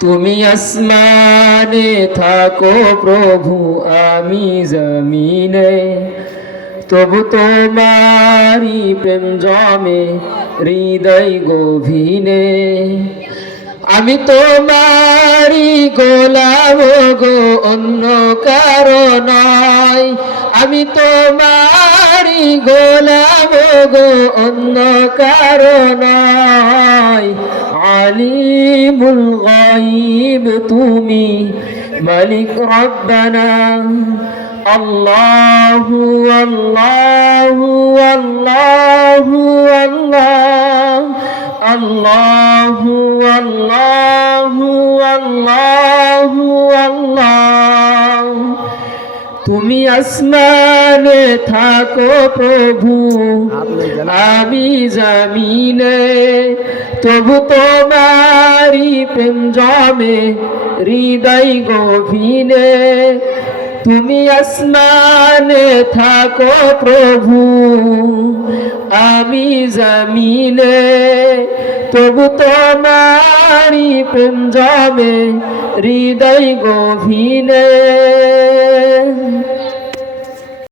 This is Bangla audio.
তুমি আসমানে থাকো প্রভু, আমি জমিনে, তবু তোমারি প্রেম জমে হৃদয় গভীরে। আমি তোমারি গোলাম গো, অন্য কারো নয়। আমি তোমারি গোলাম গো, অন্য কারো নয়। আলিমুল গায়ব তুমি, মালিক রব্বানা। আল্লাহু আল্লাহু আল্লাহু আল্লাহ, আল্লাহু আল্লাহু আল্লাহু আল্লাহ। তুমি আসমানে থাকো প্রভু, আমি জমিনে, তবু তোমারি প্রেম জমে হৃদয় গভীরে। তুমি আসমানে থাকো প্রভু, আমি জমিনে, তবু তোমারি প্রেম জমে হৃদয় গভীরে।